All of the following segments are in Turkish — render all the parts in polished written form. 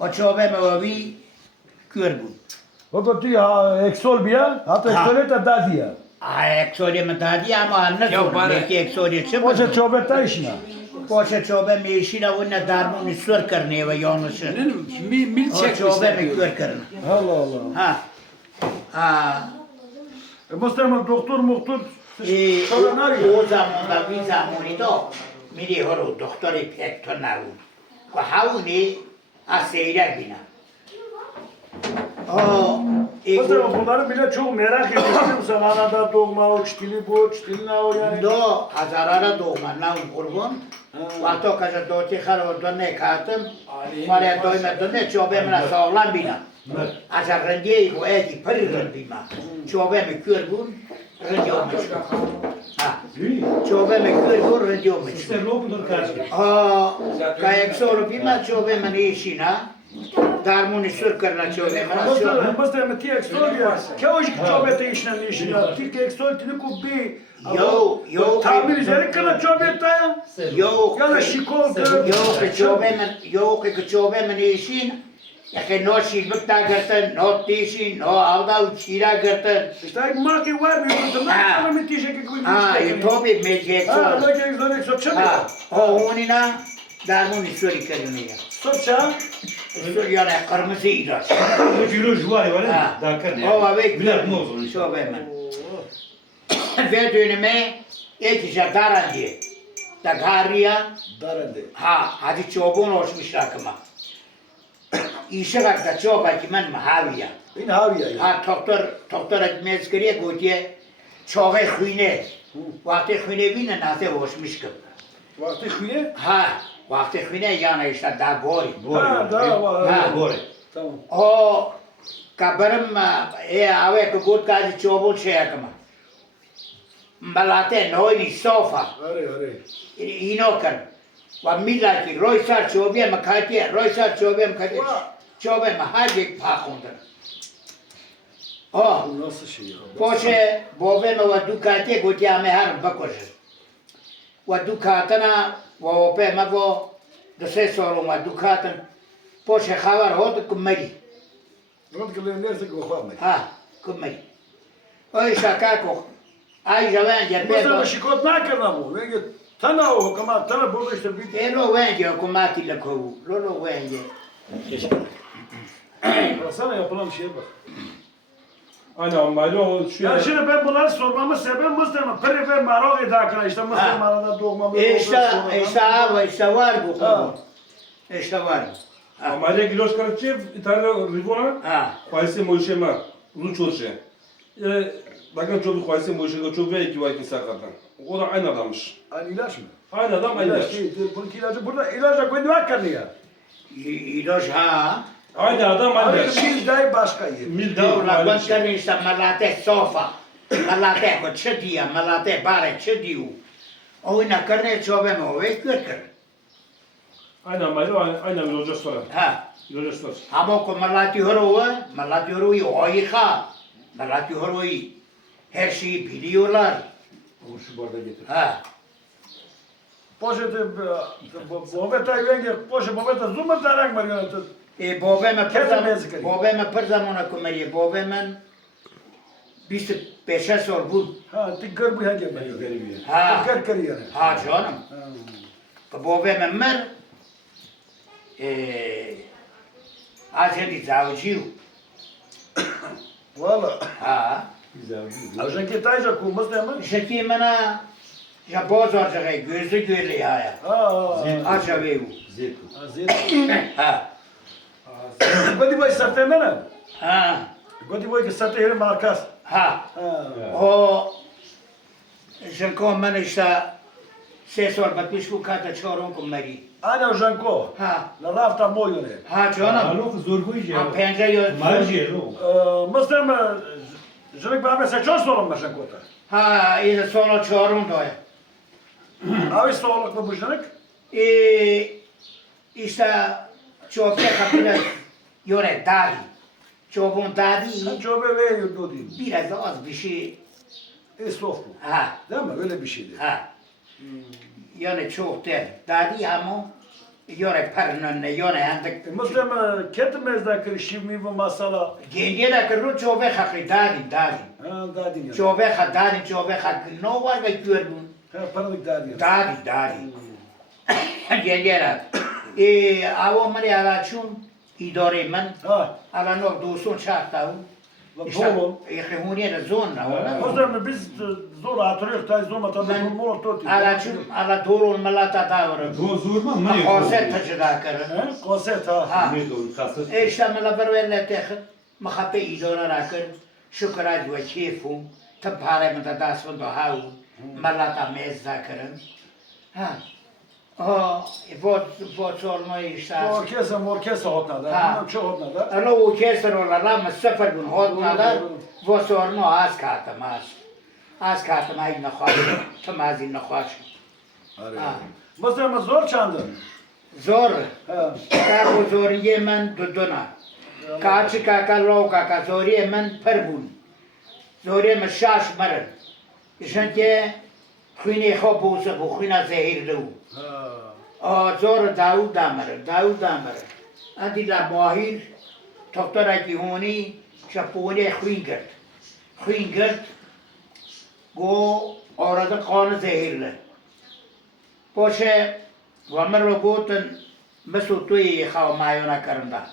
O çobe mevavi kör bu. Fakat ya eksol bir ya. Hatta eksole de dadi ya. Eksoriye mi dadi ama anne Yok, zor. bana- Belki eksoriye Oça çıkmadı. çobeta işine. Poşe çobe mi işine onu darmını sür karneye ve yanlışı. Mil O çobe çekmişler mi diyor. kör karnı. Allah Allah. Ha. Ha. Muhtemelen doktor muhtur. Sonra ne arıyor? O zamanda bir zamanı da miri horu doktori pek tonnavu. Ve havuni aseyler bina. O Muhtemelen bunları bile çok merak ediyorum. Sen anada doğma o çtili bu çtili ne o yani. do hazarara doğma navun kurgun. Vato kaza doti kharo donne katım. Mare doyma donne çobe mena sağlam bina. Aza rendiye bu edi pari rendima. Çobe mi kör bun rendiyo mu? Ha. Çobe mi kör bun rendiyo mu? Kayak soru bima çobe meni işina. Darmuni sür karla çobe mena. Muhtemelen ti eksol ya. Keoşik çobeta işine işine. Ti eksol tini kubi. Yo, Tamir üzeri kala çobeta ya. Yok. Ya da şikolta. Yok ki çobe meni işin. Ya ki no şilbikta gerten, no tişin, no avda uçira gerten. İşte ay marki var mı? Ha. Tamam bir tişe ki kubi. Ha, topi mecek Ha, sor. ne eksol eksol çabuk. Ha, o onina darmuni suri karınıya. Sopça. Suri yani kırmızı ilaç. Kilo juari var Ha. ya. Daha karne. O ve Bilir ne olur. çobe men. Ve döneme etişe daran diye. Da gariya. Darende. Ha, hadi çobun olmuş rakıma. İşe kadar çoba kimen mahaviya. İn haviya ya. Ha, doktor etmez kiriye gotiye çoğu khuyne. Vakti khuyne bine nase olmuş kım. Vakti khuye. Ha, vakti khuyne yani işte da bori. Ha, daha var. Ha. Bore. Tamam. O kabarım ave ko gut kazi çobun şey akma. Malate noini sofa. Are. Inokan. Wa millaki roysar çobiye makatiye, roysar çobiye makatiye. Çobiye mahajik pakundan. Oh. Bu nasıl şey ya? Poše boveme wa dukate gotiame har bakože. Wa dukatana wa ope mago da se soro wa dukatan. Poše havar hod kumari. Rod gele nerede gohame. Ha, kumari. Oy şakako. Ay javen ya Mesela pedo. şikot nakarna bu. Venge tana o kama tana burada işte bir. Eno venge kumati la kovu. Lolo venge. Sana yapılan şeye bak. Aynen ama o şu Ya şimdi ben bunları sormamın sebebi Mustafa. Peri ve marok edakına işte Mustafa arada doğmamı. İşte var bu Ha. konu. İşte var. Ha. Amalia Gilos Karchev, İtalya Rivona, Ha. Khoyse Moishema, Luçoşe. Bakın çok Khoyse Moishega çok ve iki var ki sakatan. O da aynı adammış. Aynı ilaç mı? Aynı adam aynı ilaç. Bunun ilacı burada ilaca koydu hakkını ya. İloş ha. Aynı adam aynı Aynı ilaç. bir day başka yer. Mil Do değil. la aynı quan şey. carissa malate sofa, malate ko çediya, malate bare çediyu. Oyna karne çobe mo ve kırkır. Aynı Amalia aynı Viloca sonra. Ha, Viloca sonra. amo ko malati horova, malati horoyu oyha, malati horoyu. Her şeyi biliyorlar. Şu bardağı getir. Ha, Poşeti bobeta venge poşe bobeta zuma tarak var ya. bobeme Kesin bezikari. per zamana kumariye, bobemen 25 sor bu. Ha tigger bu henge var. Garibi. Ha, Tigger kari yani. ha canım. Bobeme mer, acedi zavciju. Valla. Ha. Güzel. Ajan ki tayca ku Mustafa. Şeki mena ya bozar jaga gözü görle ya. Ha. Aşağı bu. Zeko. Azir. Ha. Godi boy satende ne? Ha. Godi boy ki satı her markas. Ha. Ha. O Janko mena işte sesor batmış bu kata çorum kumari. Ana Janko. Ha. La rafta moyo ne. Ha canım. Alo zor koyucu Ha ya. pencere yok. Marji lo. Mustafa Jönük bana sen çok sorun başa kota. Ha, ile solo çorum doya. Abi soğuklu bu jönük. İşte çok kapıda yöre dadi. Çobun dadi Sen çoğube veriyor dodin. biraz az bir şey. Estof bu. Ha. Değil mi? Öyle bir şeydi. Ha. Yani çok der. Dadi ama Yone parının yone handık. Muslim ketmez da krişimi bu masala. Genge de kırır çoğbe hakri dadin. Ha dadin ya. Çoğbe dadin çoğbe hakri. No var ve görmün. Ha paradık dadin. Dadin. Genge de. Avamari alaçun idare men. Ha. Ala nor dosun şartavun. Doğru. Huniye de zonna. Muslim biz zor hatırlıyor tay zor mata da mor toti. Alaçun ala doğru malata davranır. Zorma mı? Konser taşıda kırır. Ha konset ha. Ha. Ne doğru kasıt? İşte mala berverle tekh. Makape idora rakır. Şükran ve keyfum. Tabhare mata dasvın da havu. Malata mezza kırın. Ha. Vot sorma işte. Orkestra hotnada. Ha. Bundan çok hotnada. Ano o keser ola rama sıfır gün hodnada. Vot sorma az katım az. Az katım ayın nakhaş. Tamazin nakhaş. Ha. Muslim zor çandın. Zor. Ha. Kako zor yemen duduna. Kaçı kaka lo kaka zor yemen perbun. Zor yemen şaş marın. Çünkü khuyne khobusa bu khuyna zehirlu. Ha. Zor Davud damar. Adila mahir doktora ki honi şapone khuyngert. Go orada kanı zehirli. Poşe Vamar goten mesutui khaw mayona karanda.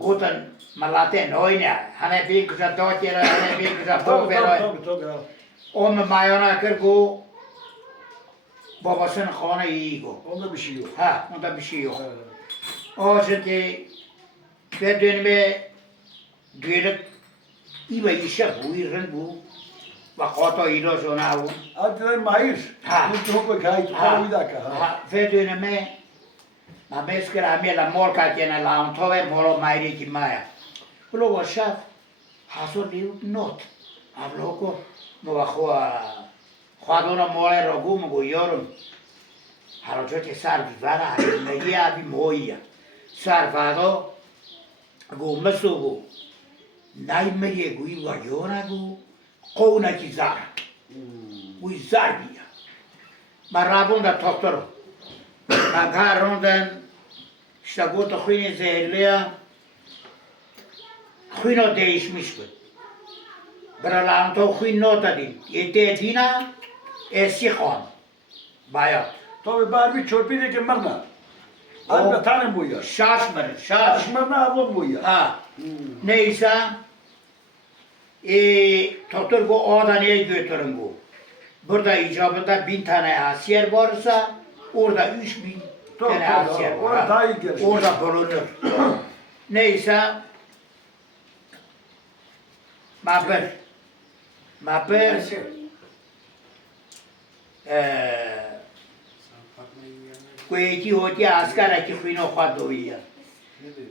Goten malate noina. Hane bir kısa dotera, hane bir kısa povera. Tabii. O mayona kır go babasının khana iyi go. Onda bir şey yok. Ha, onda bir şey yok. O şimdi ve dönme düelip iba işe bu irren bu. Vakata ilo sonra bu. Hadi mahir. Ha. Bu çok bakay. Bir dakika. Ha, ve dönme ma meskera me la morca tiene la ontove molo mairi ki maya. Lo washa haso liu not. Abloko no bajo a Juadona mole rogum go yorum. Haro te sarvi vara ne ya bi moia. Sarvado go masugo. Nai me ye go iwa yona go kona ki zara. Bu zarbia. Marabunda doktor. Magarundan işte bu da khuyne zehirliye khuyno değişmiş bu. Bralan to khuyno da değil. Yete dina eski khan. Bayağı. Tabii bari çorpi de kemerna. Albe tanem bu ya. Şaşmır. Şaşmırna ablam bu ya. Ha. Neyse doktor bu odaneye götürün bu. Burada icabında 1000 tane asiyer varsa orada 3000 tane asiyer var. Orada daha iyi gelişmiş. Orada bulunur. Neyse Maper Kueki hoti askara ki khino khadoiya.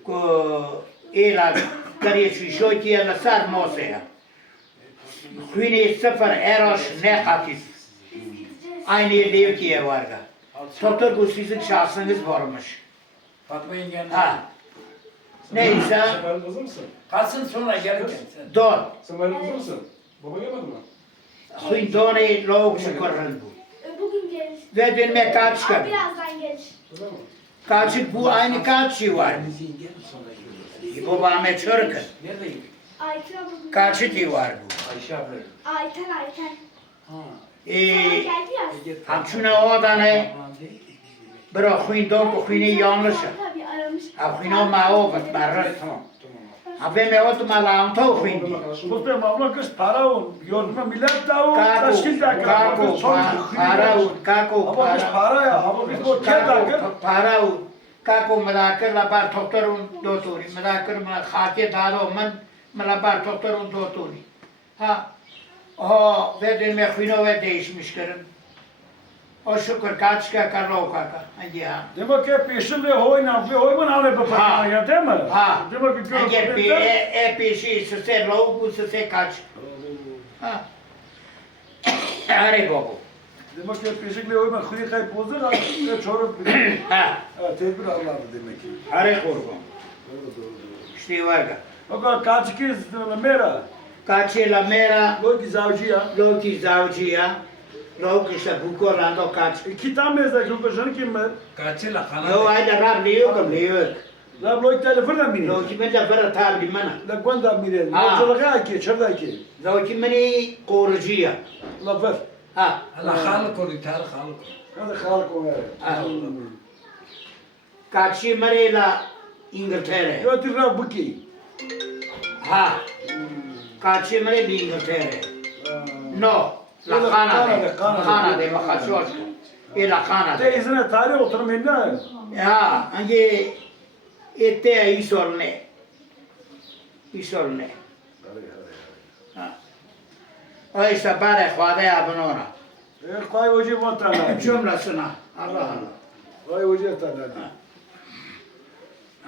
Ko ela kariye shishoti ala sar mosea. Khine sıfır eroş ne katis. Aynı levkiye varga. Doktor bu sizin şahsınız varmış. Fatma yengen. Ha. Neyse. Sen bayram hazır mısın? Kalsın sonra gelirken sen. Don. Sen bayram hazır mısın? Baba gelmedi mi? Khuyn doni log şukurun bu. Bugün gelir. Ve dönme kaçka. Birazdan gelir. Tamam mı? Kaçık bu aynı kaçı var. Yengen sonra gelir. Bu bame çörkün. Neredeyim? Ayten abla. Kaçı var bu. Ayşe abla. Ayten. Ha. Sana geldi ya. Hamçuna o da ne? Bro khuyn don bu khuyne yanlış. Tabii aramış. Ha khuyno ma o vat marrat. Tamam. Ha be me ot ma la onto khuyndi. Muslim abla kız para o. Yorduma millet da o. Taşkil da Kako para kako Abla kız para ya. Abla kız o kel da para kako madakar la bar doktorun dotori madakar ma khate daro man mala bar doktorun dotori. Ha o ve me khuyno ve değişmiş kırın. O şükür kaçka karlo kaka. Hadi ha. Demek ki peşinde hoyna ve hoyman ale bapa ya değil mi? Ha. Demek ki Hadi peşi se lo bu se kaç. Ha. Are gogo. Demek ki peşinde hoyman khuy kay pozur ha çorup. Ha. Tedbir Allah'ı demek ki. Are korgo. Doğru. İşte varga. O kadar kaç kez mera. Kaçı la mera Loki zavcı ya. loki zavcıya. Look is a boek or aan elkaar. iki tane ezek yok janki mer. Kaçıyla Yo, kanat. hij de rab leuk, leuk. La bloy telefon da mini. Look, je bent daar verder taal die mannen. La gwanda mini. Ah. La jalaga ki, çarda ki. Look, je meni korrigia. La ver. Ha, Hala halı koru, tar halı koru. Hadi xalko ver. kaçı meri la İngiltere. Yo tirra buki. Ha, kaçı meri la İngiltere. No, la La Canada. Canada. Canada, ma kaçıyor. E la Canada. Te izine tarih oturum ende. Ja, anche e te isolne. Isolne. Oi sta pare khwade abnona. Koy hoca montana. Cümlesine. Allah Allah. Koy hoca tana.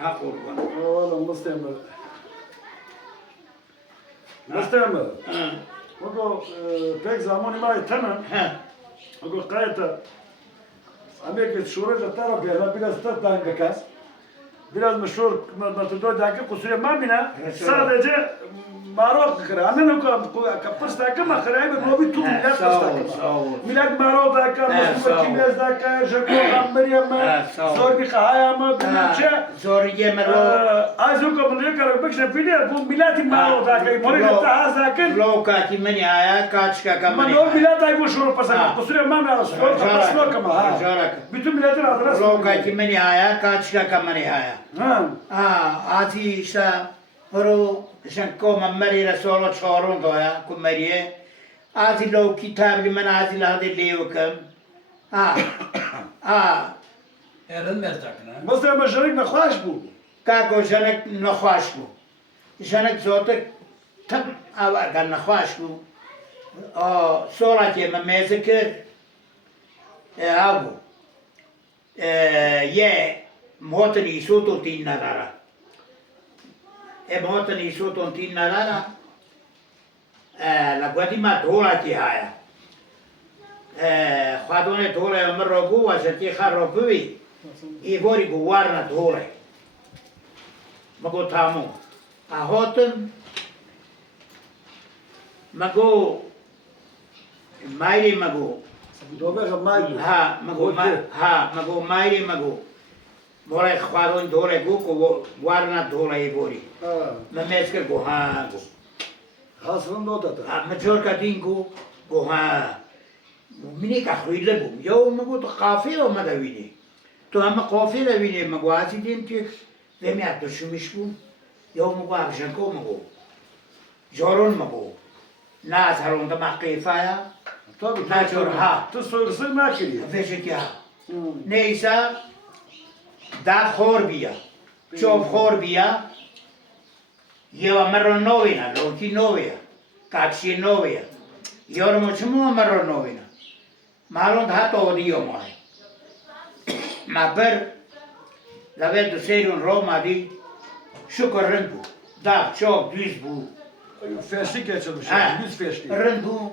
Ha kurban. Oğlum mustemel. Mustemel. Ha. Ogo pek zamanı mai tana. Ha. Ogo kayta. Amerika şurada taraf ya biraz tatlan bekas. Biraz meşhur matador dakika kusura mamina sadece Marok kıra. Annen o kapırs dakika mı kıra? Bir novi tut millet sağ dakika. ol. Millet Marok dakika, Mustafa Kimez dakika, Jacob Amberiya mı? sağ ol. Zor bir kahaya mı? Bilmem Zor yemelo. Az o kapıları kara bakışa filiye bu milletin Marok dakika. Mori da az dakika. Loka ki meni aya kaçka kamani. Mano millet ay bu şunu pasar. Kusura mamina spor kapaslo kama. Bütün milletin adına. Loka ki meni aya kaçka kamani aya. Ha. Azi işte Horo şanko mamari solo çorun doya kumariye. Azi lo kitabı men azi la de levkam. Erin merzakına. Mustafa Şerik ne hoş bu. Kako janek nokhosh bu. Janek zotek tam avar gan nokhosh bu. O sola ke mamezekir. Abu. Ye motani soto tinnara. Motani soto tinnara. La guadima dola ki haya. Khadone dola marrogu wa shati kharrobi. I vori guarna dola. Mago tamu. A hoten. Mago. Mairi mago. Dobe gamaydu. Mago mairi mago. Mora khwaron dole go ko warna dole I vori. Na mesker go ha go. Hasrın da da. Major ka dingo go ha. Mini ka khwile bu. Yo mago to qafi o madawini. To ama qafi da vini mago azidin tik. Vemi atto shumish bu. Yo mago abjanko mago. Joron mago. Nas haron da maqifaya. Tabii. Najor ha. Tu sorusun ne kiri? Veja que neyse da khorbia. Çok khorbia. Yo marro novina, loki novia. Kaçı novia. Yormo çumu marro novina. Malon da to odiyo mai. Ma per la vedo ser un Roma di şukurun bu. Da çok düz bu. Feşlik geçirmiş. Yüz feşlik. Rându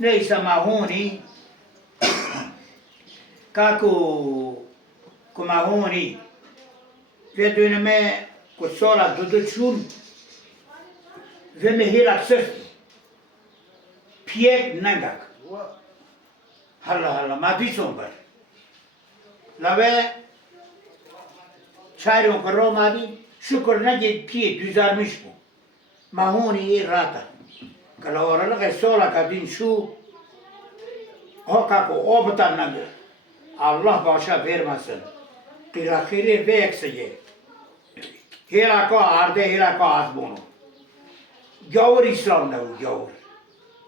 neyse mahuni kako mahuni vedunme ko sola duduchun ve mehira sırf piyek nangak hala madison var la ve çayron koromadi şükür ne piye düzelmiş bu mahuni rata Kalau orang nak solat kadin şu o kako obatan nagu Allah başa vermesin. Kırakiri vekseye. Hela ko arde hela ko azbonu. Gavur İslam ne bu gavur.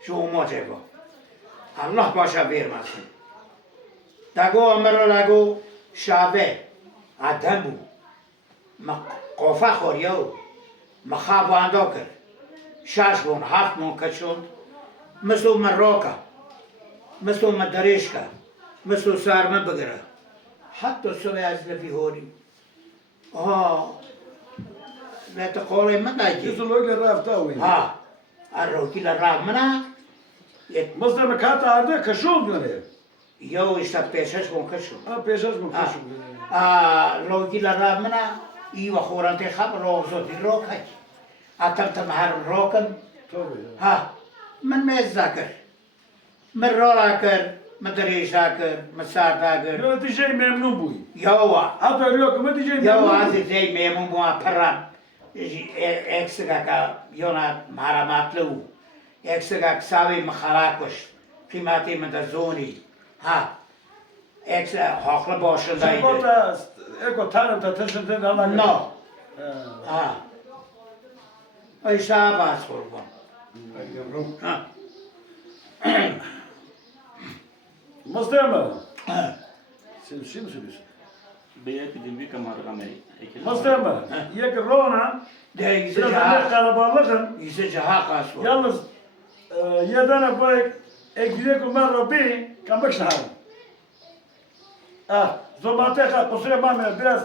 Şu umace bu. Allah başa vermesin. Dago amro dago şabe adam bu. Ma kofa khoriyo. Ma khabandokir. شاشون هفت مون کشون مثل مراکا مثل مدرشکا مثل سارمه بگره حتی سوی از لفی هوری لا تقولي ما دايجي Yüzülüyle rafta oyun. الروكي للراب منا Mızda mı kata arda kaşol böyle. يو اشتا بيشش مون كشون Ha peşaz mı kaşol? روكي للراب منا ايوه خورانتي خاب روزو دي روكاي أتمت مهار روكن Tabii. من ما يتذكر من رولاكر Mıdırışakı, Mısır'dakı. Yo dije memnun bu. Yova. Hatta yok mu dije Yova memnun. azizey memnun bu aparam. Eksigaka yona maramatlı. Eksigak savi mıharakuş. Kıymeti mıdazoni. Ha. Eksik haklı başındaydı. Sigorta eko tanım da tışında da Allah. No. Ha. Ay şabas kurban. Ha. Mustafa. Ha. Sen şey mi söylüyorsun? Belki de bir kamargamay. Mustafa. Yek Rona. De Biraz yüzücü önce ha. kalabalığın. Yüzücü ha kasur. Yalnız yedana bu ekile kumar Rabbi kamak şahar. Ah, zomate ka kusure mame biraz